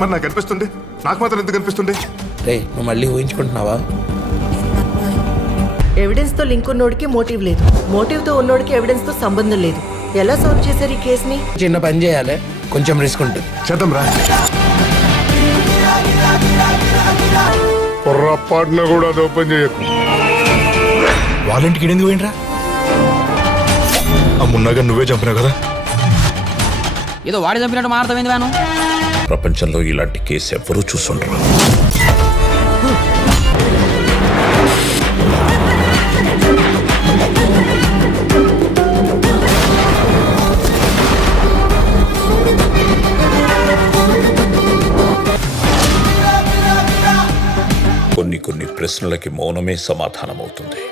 మరి నాకు అనిపిస్తుంది, నాకు మాత్రం ఎందుకు అనిపిస్తుంది? రే నువ్వు మళ్ళీ ఊహించుకుంటున్నావా? ఎవిడెన్స్ తో లింక్ ఉన్నోడికి మోటివ్ లేదు, మోటివ్ తో ఉన్నోడికి ఎవిడెన్స్ తో సంబంధం లేదు. ఎలా సాల్వ్ చేశారు ఈ కేసుని? చిన్న పని చేయాలి, కొంచెం రిస్క్ ఉంటుంది. చేద్దాం రా. పొర్రపాటున కూడా అది ఓపెన్ చేయకు. వాళ్ళింటికి ఎందుకు పోయినరా? ఆ మున్నాగా నువ్వే చంపినావు కదా. ఏదో వాడి చంపినట్టు మారుతామైంది వాను. ప్రపంచంలో ఇలాంటి కేసు ఎవ్వరూ చూస్తుండ్రు. కొన్ని ప్రశ్నలకి మౌనమే సమాధానమవుతుంది.